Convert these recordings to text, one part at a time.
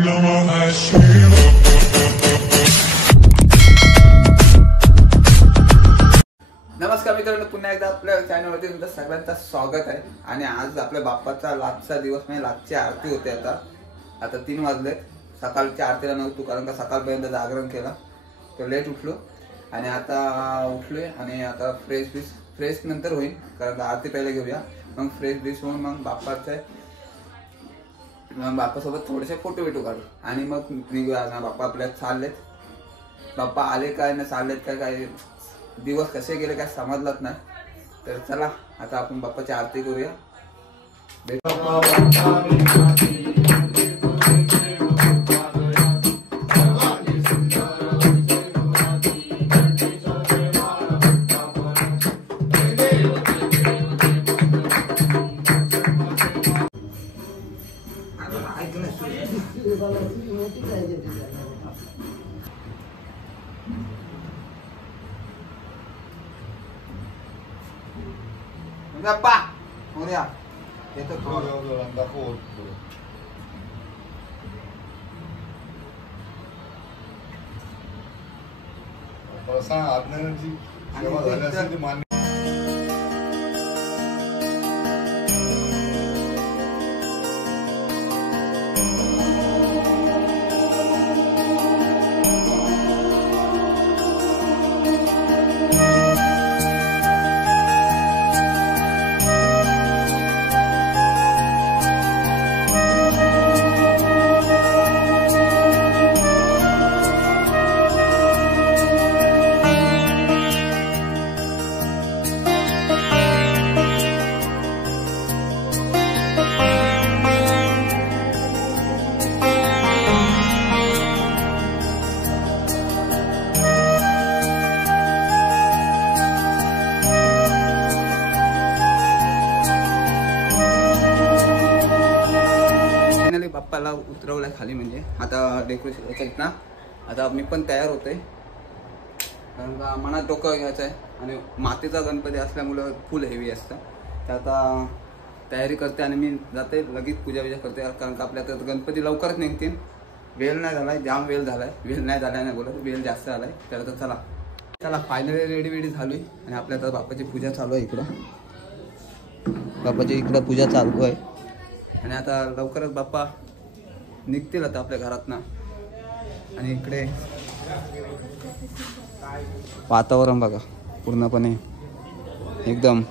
नमस्कार मित्रांनो, पुन्हा एकदा आपल्या चॅनलवरती तुमचं सगळ्यांचं स्वागत आहे। आणि आज आपल्या बाप्पाचा लास्टचा दिवस म्हणजे लास्टची आरती होते। आता 3 वाजले। सकाळच्या आरतीला नव्हतो कारण का सकाळपर्यंत जागरण केला तर लेट उठलो आणि आता उठलोय आणि आता फ्रेश नंतर होईल कारण का आरती पहिले घेऊया, मग फ्रेश होऊन मग बाप्पासोबत थोडेसे फोटो काढू आणि मग निघूया ना। बाप्पा आपल्या चाललेत, बाप्पा आले काय ना चाललेत काय दिवस कसे गेले काय समजलंच नाही। तर चला आता आपण बाप्पाची आरती करूया। बाप्पा उद्या येतो आज्ञाची सेवा झाली असेल ती मान्य। बाप्पाला उतरवलाय खाली, म्हणजे आता डेकोरेशन याच्यात ना। आता मी पण तयार होते कारण का मनात डोकं घ्यायचं आहे आणि मातीचा गणपती असल्यामुळं फुल हेवी असतं। तर आता तयारी करते आणि मी जाते लगेच पूजा करते कारण का आपल्या तर गणपती लवकरच निघतील। वेळ नाही झालाय, जाम वेळ झालाय, वेळ नाही झालाय नाही बोलत, वेळ जास्त झालाय। तर आता चला फायनली रेडी झालोय आणि आपल्या आता बाप्पाची पूजा चालू आहे। बाप्पाची इकडं पूजा चालू आहे आणि आता लवकरच बाप्पा निघतील आता आपल्या घरातनं। आणि इकडे वातावरण बघा पूर्णपणे एकदम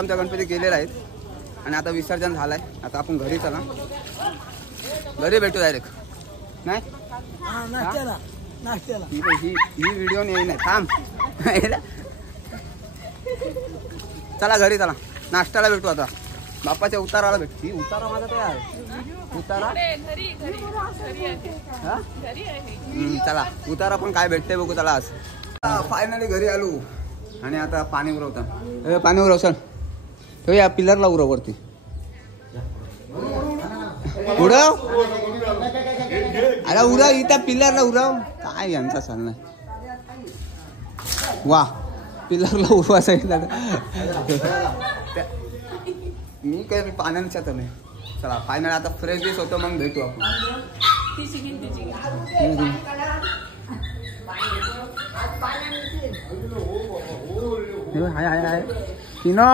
आमच्या गणपती गेलेला आहेत आणि आता विसर्जन झालाय. आता आपण घरी चला, घरी भेटू डायरेक्ट. नाही ही व्हिडिओ नाही नाही थांब. चला घरी चला, नाश्त्याला भेटू. आता बाप्पाच्या उताराला भेटू. उतारा माझा काय आहे? उतारा चला, उतारा पण काय भेटते बघू. चला आज फायनली घरी आलो आणि आता पाणी उरवता. पाणी उरवसल तो या पिलरला उरव वरती. उडव अरे उडव इथं पिलरला उरव. काय यांचा चाल नाही. वा पिलरला उरवा सांगितलं मी काय पाण्याच्या तर नाही. चला फायनल आता फ्रेश दिस होतो मग भेटू आपण. हाय हाय हाय तिनो.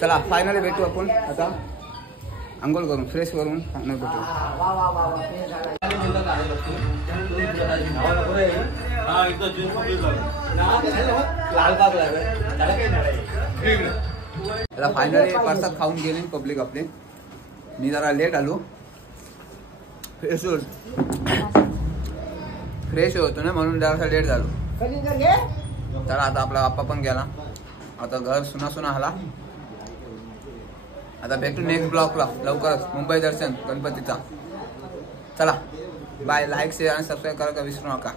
चला फायनली भेटू आपण. आता आंघोळ करून फ्रेश करून फायनल भेटू. त्याला फायनली प्रसाद खाऊन गेले पब्लिक आपले. मी जरा लेट आलो. फ्रेश होतो ना म्हणून जरासा लेट झालो. चला आता आपला बाप्पा पण गेला. आता घर सुना सुना आला. आता भेटू नेक्स्ट ब्लॉकला लवकरच. मुंबई दर्शन गणपतीचा. चला बाय. लाईक शेअर आणि सबस्क्राईब करायला विसरू नका.